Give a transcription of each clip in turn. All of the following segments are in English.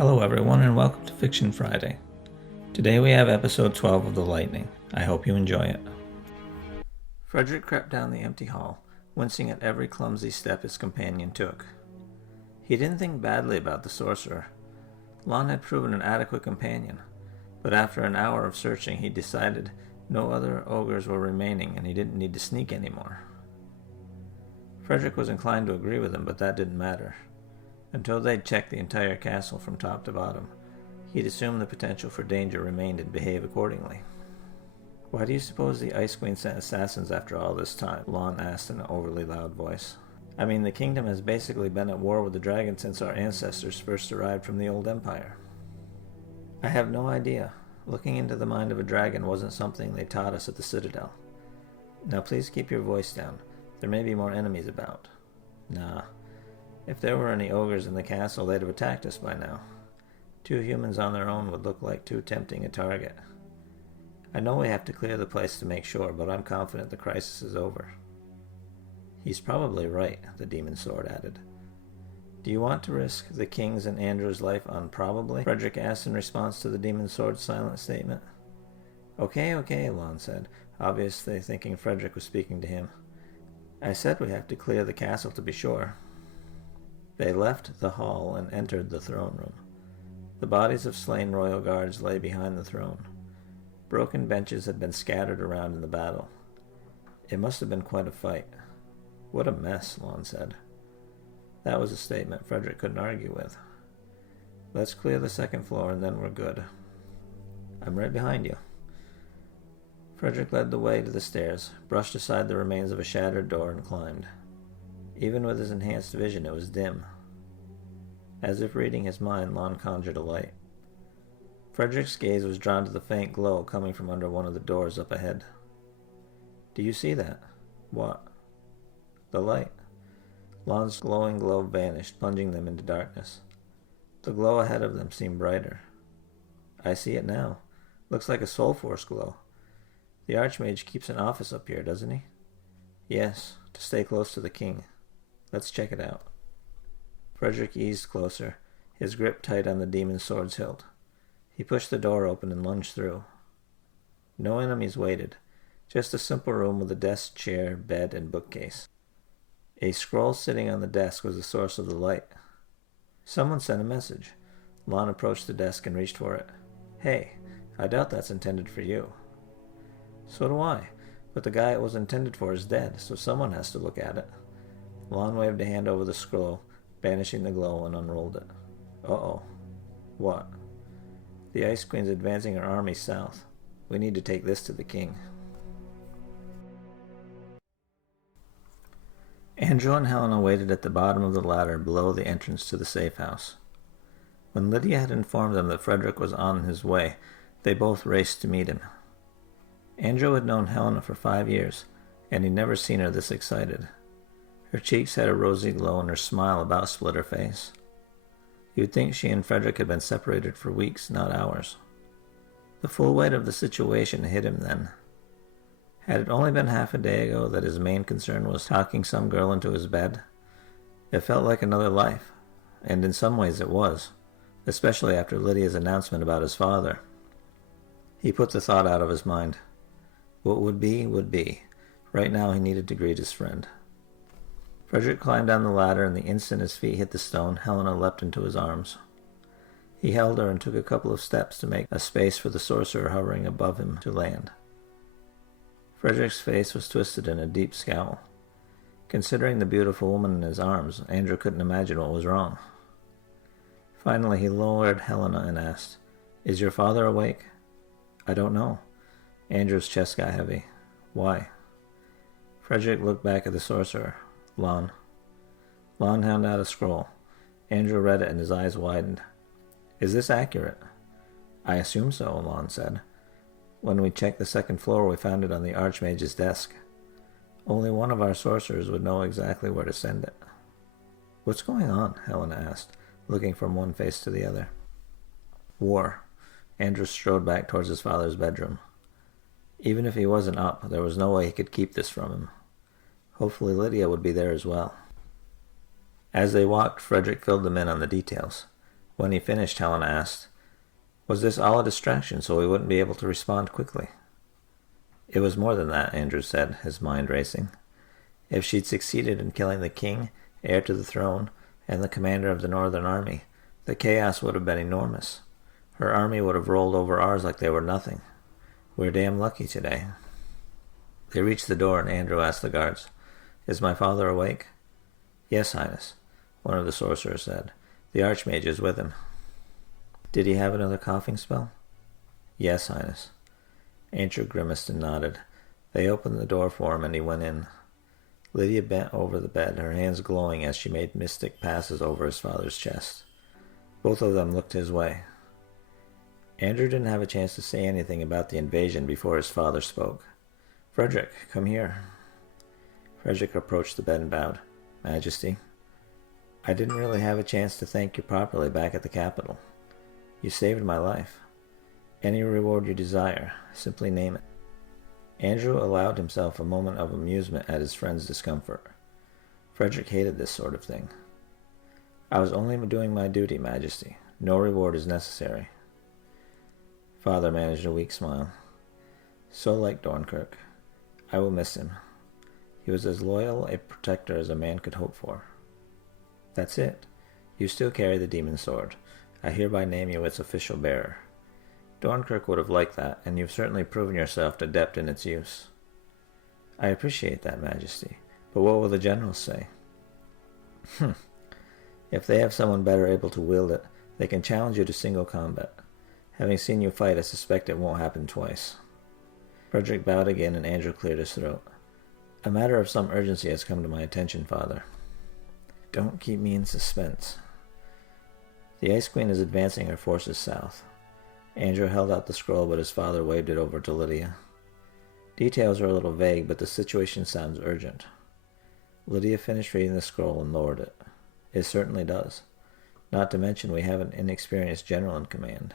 Hello everyone and welcome to Fiction Friday. Today we have episode 12 of The Lightning. I hope you enjoy it. Frederick crept down the empty hall, wincing at every clumsy step his companion took. He didn't think badly about the sorcerer. Lon had proven an adequate companion, but after an hour of searching he decided no other ogres were remaining and he didn't need to sneak anymore. Frederick was inclined to agree with him, but that didn't matter. Until they'd checked the entire castle from top to bottom, he'd assumed the potential for danger remained and behave accordingly. "Why do you suppose the Ice Queen sent assassins after all this time?" Lon asked in an overly loud voice. "I mean, the kingdom has basically been at war with the dragon since our ancestors first arrived from the old empire." "I have no idea. Looking into the mind of a dragon wasn't something they taught us at the Citadel. Now please keep your voice down. There may be more enemies about." "Nah. If there were any ogres in the castle, they'd have attacked us by now. 2 humans on their own would look like too tempting a target. I know we have to clear the place to make sure, but I'm confident the crisis is over." "He's probably right," the demon sword added. "Do you want to risk the king's and Andrew's life on probably?" Frederick asked in response to the demon sword's silent statement. Okay, Lon said, obviously thinking Frederick was speaking to him. "I said we have to clear the castle to be sure." They left the hall and entered the throne room. The bodies of slain royal guards lay behind the throne. Broken benches had been scattered around in the battle. It must have been quite a fight. "What a mess," Lon said. That was a statement Frederick couldn't argue with. "Let's clear the second floor and then we're good." "I'm right behind you." Frederick led the way to the stairs, brushed aside the remains of a shattered door, and climbed. Even with his enhanced vision, it was dim. As if reading his mind, Lon conjured a light. Frederick's gaze was drawn to the faint glow coming from under one of the doors up ahead. "Do you see that?" "What?" "The light." Lon's glowing globe vanished, plunging them into darkness. The glow ahead of them seemed brighter. "I see it now. Looks like a soul force glow. The Archmage keeps an office up here, doesn't he?" "Yes, to stay close to the king. Let's check it out." Frederick eased closer, his grip tight on the demon sword's hilt. He pushed the door open and lunged through. No enemies waited, just a simple room with a desk, chair, bed, and bookcase. A scroll sitting on the desk was the source of the light. Someone sent a message. Lon approached the desk and reached for it. "Hey, I doubt that's intended for you." "So do I, but the guy it was intended for is dead, so someone has to look at it." Lon waved a hand over the scroll, banishing the glow, and unrolled it. "Uh-oh." "What?" "The Ice Queen's advancing her army south. We need to take this to the king." Andrew and Helena waited at the bottom of the ladder below the entrance to the safe house. When Lydia had informed them that Frederick was on his way, they both raced to meet him. Andrew had known Helena for 5 years, and he'd never seen her this excited. Her cheeks had a rosy glow and her smile about split her face. You'd think she and Frederick had been separated for weeks, not hours. The full weight of the situation hit him then. Had it only been half a day ago that his main concern was talking some girl into his bed? It felt like another life, and in some ways it was, especially after Lydia's announcement about his father. He put the thought out of his mind. What would be, would be. Right now he needed to greet his friend. Frederick climbed down the ladder, and the instant his feet hit the stone, Helena leapt into his arms. He held her and took a couple of steps to make a space for the sorcerer hovering above him to land. Frederick's face was twisted in a deep scowl. Considering the beautiful woman in his arms, Andrew couldn't imagine what was wrong. Finally, he lowered Helena and asked, "Is your father awake?" "I don't know." Andrew's chest got heavy. "Why?" Frederick looked back at the sorcerer. "Lon." Lon held out a scroll. Andrew read it and his eyes widened. "Is this accurate?" "I assume so," Lon said. "When we checked the second floor, we found it on the Archmage's desk. Only one of our sorcerers would know exactly where to send it." "What's going on?" Helena asked, looking from one face to the other. "War." Andrew strode back towards his father's bedroom. Even if he wasn't up, there was no way he could keep this from him. Hopefully Lydia would be there as well. As they walked, Frederick filled them in on the details. When he finished, Helena asked, "Was this all a distraction so we wouldn't be able to respond quickly?" "It was more than that," Andrew said, his mind racing. "If she'd succeeded in killing the king, heir to the throne, and the commander of the Northern Army, the chaos would have been enormous. Her army would have rolled over ours like they were nothing. We're damn lucky today." They reached the door, and Andrew asked the guards, "Is my father awake?" "Yes, Highness," one of the sorcerers said. "The Archmage is with him." "Did he have another coughing spell?" "Yes, Highness." Andrew grimaced and nodded. They opened the door for him, and he went in. Lydia bent over the bed, her hands glowing as she made mystic passes over his father's chest. Both of them looked his way. Andrew didn't have a chance to say anything about the invasion before his father spoke. "Frederick, come here." Frederick approached the bed and bowed. "Majesty, I didn't really have a chance to thank you properly back at the capital. You saved my life. Any reward you desire, simply name it." Andrew allowed himself a moment of amusement at his friend's discomfort. Frederick hated this sort of thing. "I was only doing my duty, Majesty. No reward is necessary." Father managed a weak smile. "So like Dornkirk. I will miss him. He was as loyal a protector as a man could hope for." "That's it. You still carry the demon sword. I hereby name you its official bearer. Dornkirk would have liked that, and you've certainly proven yourself adept in its use." "I appreciate that, Majesty. But what will the generals say?" "If they have someone better able to wield it, they can challenge you to single combat. Having seen you fight, I suspect it won't happen twice." Frederick bowed again, and Andrew cleared his throat. "A matter of some urgency has come to my attention, Father." "Don't keep me in suspense." "The Ice Queen is advancing her forces south." Andrew held out the scroll, but his father waved it over to Lydia. "Details are a little vague, but the situation sounds urgent." Lydia finished reading the scroll and lowered it. "It certainly does. Not to mention we have an inexperienced general in command."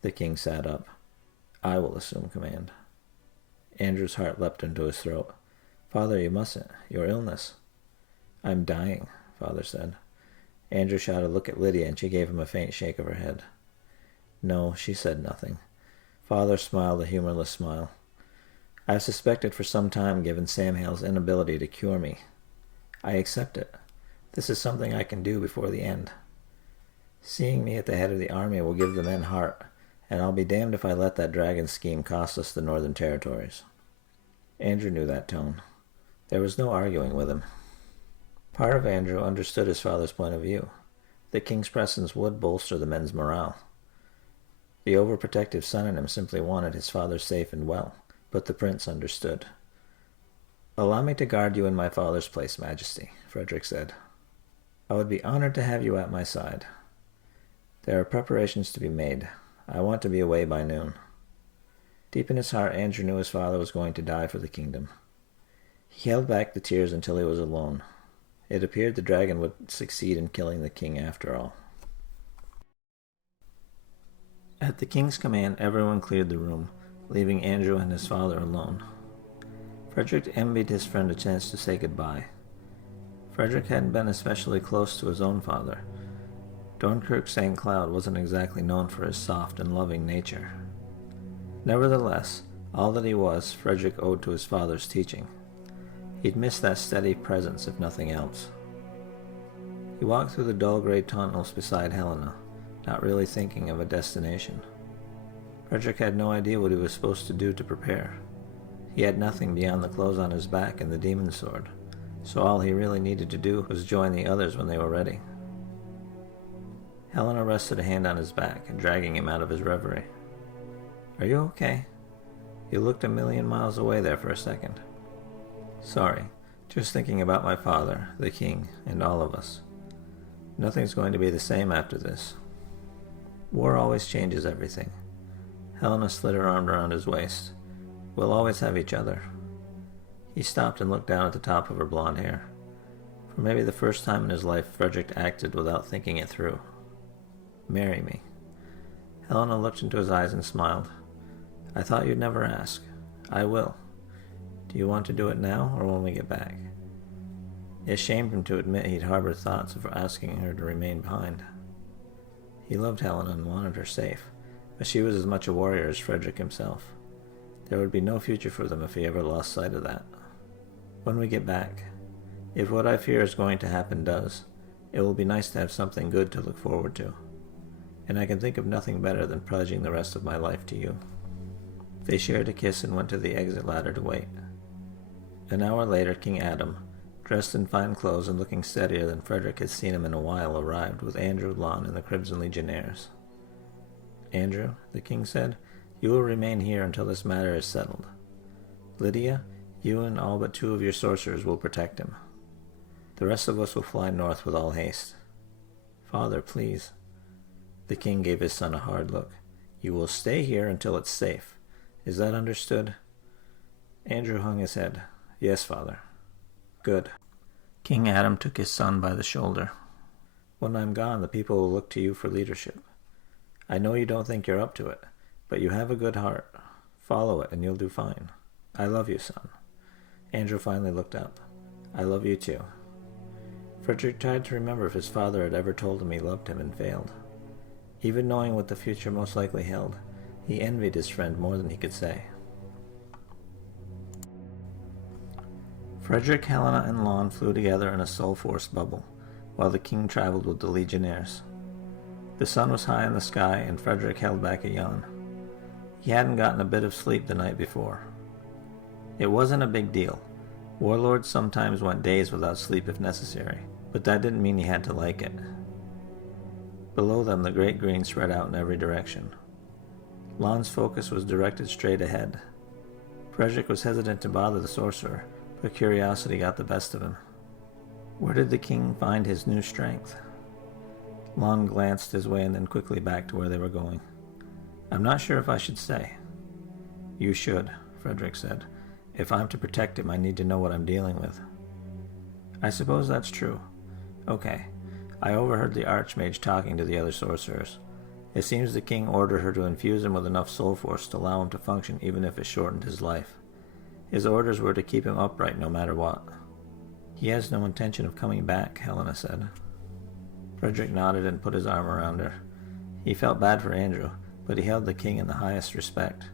The king sat up. "I will assume command." Andrew's heart leapt into his throat. "Father, you mustn't. Your illness." "I'm dying," Father said. Andrew shot a look at Lydia, and she gave him a faint shake of her head. No, she said nothing. Father smiled a humorless smile. "I've suspected for some time, given Sam Hale's inability to cure me. I accept it. This is something I can do before the end. Seeing me at the head of the army will give the men heart, and I'll be damned if I let that dragon scheme cost us the Northern Territories." Andrew knew that tone. There was no arguing with him. Part of Andrew understood his father's point of view. The king's presence would bolster the men's morale. The overprotective son in him simply wanted his father safe and well, but the prince understood. "Allow me to guard you in my father's place, Majesty," Frederick said. "I would be honored to have you at my side. There are preparations to be made. I want to be away by noon." Deep in his heart, Andrew knew his father was going to die for the kingdom. He held back the tears until he was alone. It appeared the dragon would succeed in killing the king after all. At the king's command, everyone cleared the room, leaving Andrew and his father alone. Frederick envied his friend a chance to say goodbye. Frederick hadn't been especially close to his own father. Dornkirk St. Cloud wasn't exactly known for his soft and loving nature. Nevertheless, all that he was, Frederick owed to his father's teaching. He'd missed that steady presence, if nothing else. He walked through the dull gray tunnels beside Helena, not really thinking of a destination. Frederick had no idea what he was supposed to do to prepare. He had nothing beyond the clothes on his back and the demon sword, so all he really needed to do was join the others when they were ready. Helena rested a hand on his back, dragging him out of his reverie. "Are you okay? You looked a million miles away there for a second." "Sorry, just thinking about my father, the king, and all of us. Nothing's going to be the same after this. War always changes everything." Helena slid her arm around his waist. "We'll always have each other." He stopped and looked down at the top of her blonde hair. For maybe the first time in his life, Frederick acted without thinking it through. "Marry me." Helena looked into his eyes and smiled. "I thought you'd never ask. I will. Do you want to do it now, or when we get back?" It shamed him to admit he'd harbored thoughts of asking her to remain behind. He loved Helena and wanted her safe, but she was as much a warrior as Frederick himself. There would be no future for them if he ever lost sight of that. When we get back, if what I fear is going to happen does, it will be nice to have something good to look forward to. And I can think of nothing better than pledging the rest of my life to you. They shared a kiss and went to the exit ladder to wait. An hour later, King Adam, dressed in fine clothes and looking steadier than Frederick had seen him in a while, arrived with Andrew, Lon, and the Crimson Legionnaires. "Andrew," the king said, "you will remain here until this matter is settled. Lydia, you and all but 2 of your sorcerers will protect him. The rest of us will fly north with all haste." "Father, please." The king gave his son a hard look. "You will stay here until it's safe. Is that understood?" Andrew hung his head. "Yes, father." "Good." King Adam took his son by the shoulder. "When I'm gone, the people will look to you for leadership. I know you don't think you're up to it, but you have a good heart. Follow it and you'll do fine. I love you, son." Andrew finally looked up. "I love you too." Frederick tried to remember if his father had ever told him he loved him and failed. Even knowing what the future most likely held, he envied his friend more than he could say. Frederick, Helena, and Lon flew together in a soul force bubble, while the king traveled with the legionnaires. The sun was high in the sky, and Frederick held back a yawn. He hadn't gotten a bit of sleep the night before. It wasn't a big deal. Warlords sometimes went days without sleep if necessary, but that didn't mean he had to like it. Below them, the great green spread out in every direction. Lon's focus was directed straight ahead. Frederick was hesitant to bother the sorcerer, but curiosity got the best of him. Where did the king find his new strength? Lon glanced his way and then quickly back to where they were going. "I'm not sure if I should say." "You should," Frederick said. "If I'm to protect him, I need to know what I'm dealing with." "I suppose that's true. Okay. I overheard the Archmage talking to the other sorcerers. It seems the king ordered her to infuse him with enough soul force to allow him to function even if it shortened his life. His orders were to keep him upright no matter what." "He has no intention of coming back," Helena said. Frederick nodded and put his arm around her. He felt bad for Andrew, but he held the king in the highest respect.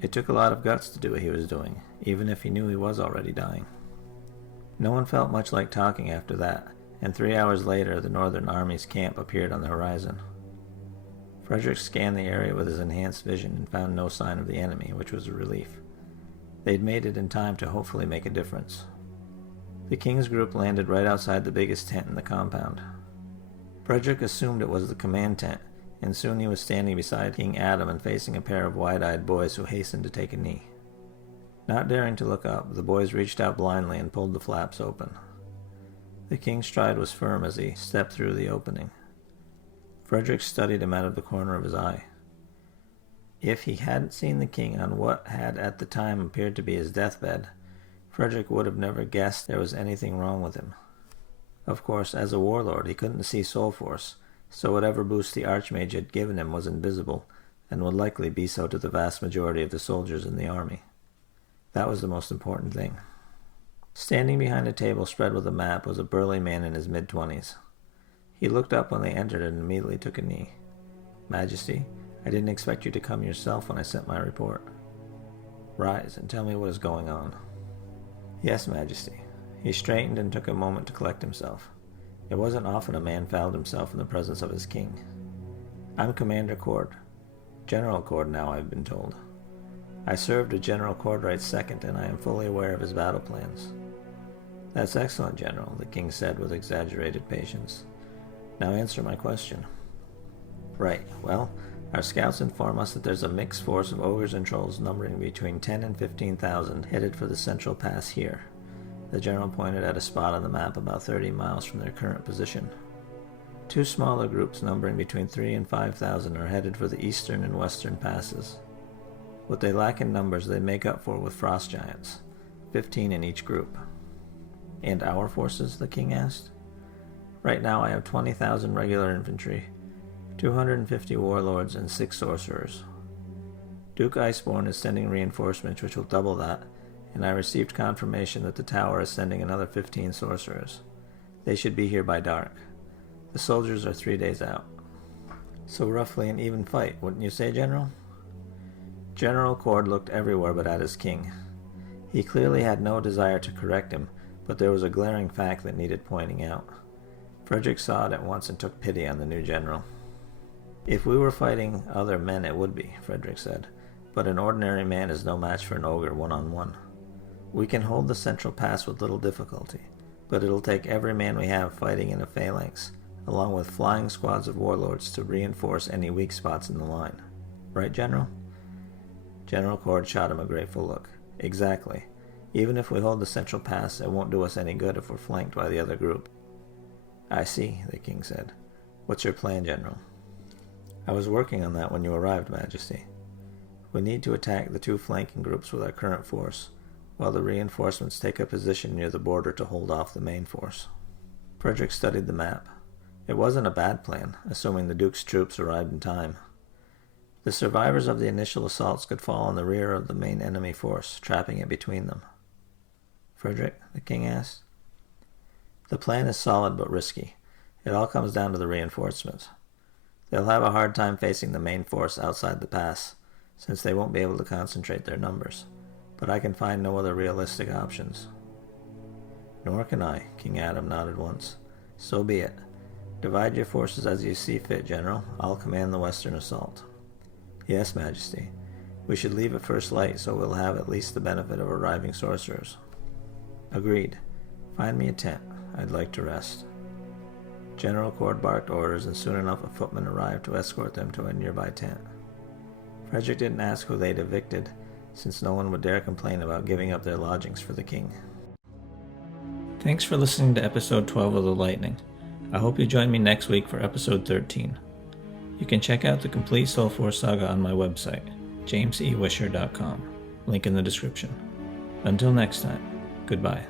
It took a lot of guts to do what he was doing, even if he knew he was already dying. No one felt much like talking after that, and 3 hours later the Northern Army's camp appeared on the horizon. Frederick scanned the area with his enhanced vision and found no sign of the enemy, which was a relief. They'd made it in time to hopefully make a difference. The king's group landed right outside the biggest tent in the compound. Frederick assumed it was the command tent, and soon he was standing beside King Adam and facing a pair of wide-eyed boys who hastened to take a knee. Not daring to look up, the boys reached out blindly and pulled the flaps open. The king's stride was firm as he stepped through the opening. Frederick studied him out of the corner of his eye. If he hadn't seen the king on what had at the time appeared to be his deathbed, Frederick would have never guessed there was anything wrong with him. Of course, as a warlord, he couldn't see soul force, so whatever boost the Archmage had given him was invisible, and would likely be so to the vast majority of the soldiers in the army. That was the most important thing. Standing behind a table spread with a map was a burly man in his mid-20s. He looked up when they entered and immediately took a knee. "Majesty, I didn't expect you to come yourself when I sent my report. Rise and tell me what is going on." "Yes, Majesty." He straightened and took a moment to collect himself. It wasn't often a man found himself in the presence of his king. "I'm Commander Cord. General Cord now, I've been told. I served with General Cordright's second, and I am fully aware of his battle plans." "That's excellent, General," the king said with exaggerated patience. "Now answer my question." "Right. Well, our scouts inform us that there's a mixed force of ogres and trolls numbering between 10 and 15,000 headed for the central pass here." The general pointed at a spot on the map about 30 miles from their current position. "Two smaller groups numbering between 3 and 5,000 are headed for the eastern and western passes. What they lack in numbers they make up for with frost giants, 15 in each group." "And our forces?" the king asked. "Right now I have 20,000 regular infantry, 250 warlords, and 6 sorcerers. Duke Iceborne is sending reinforcements which will double that, and I received confirmation that the tower is sending another 15 sorcerers. They should be here by dark. The soldiers are 3 days out." So roughly an even fight, wouldn't you say, General? General Cord looked everywhere but at his king. He clearly had no desire to correct him, but there was a glaring fact that needed pointing out. Frederick saw it at once and took pity on the new general. If we were fighting other men, it would be, Frederick said, but an ordinary man is no match for an ogre one-on-one. We can hold the central pass with little difficulty, but it'll take every man we have fighting in a phalanx, along with flying squads of warlords to reinforce any weak spots in the line. Right, General? General Cord shot him a grateful look. Exactly. Even if we hold the central pass, it won't do us any good if we're flanked by the other group. I see, the king said. What's your plan, General? I was working on that when you arrived, Majesty. We need to attack the two flanking groups with our current force, while the reinforcements take a position near the border to hold off the main force. Frederick studied the map. It wasn't a bad plan, assuming the Duke's troops arrived in time. The survivors of the initial assaults could fall on the rear of the main enemy force, trapping it between them. Frederick, the king asked. The plan is solid but risky. It all comes down to the reinforcements. They'll have a hard time facing the main force outside the pass, since they won't be able to concentrate their numbers, but I can find no other realistic options. Nor can I, King Adam nodded once. So be it. Divide your forces as you see fit, General. I'll command the western assault. Yes, Majesty. We should leave at first light so we'll have at least the benefit of arriving sorcerers. Agreed. Find me a tent. I'd like to rest. General Cord barked orders, and soon enough a footman arrived to escort them to a nearby tent. Frederick didn't ask who they'd evicted, since no one would dare complain about giving up their lodgings for the king. Thanks for listening to episode 12 of The Lightning. I hope you join me next week for episode 13. You can check out the complete Soul Force saga on my website, jamesewisher.com. Link in the description. Until next time, goodbye.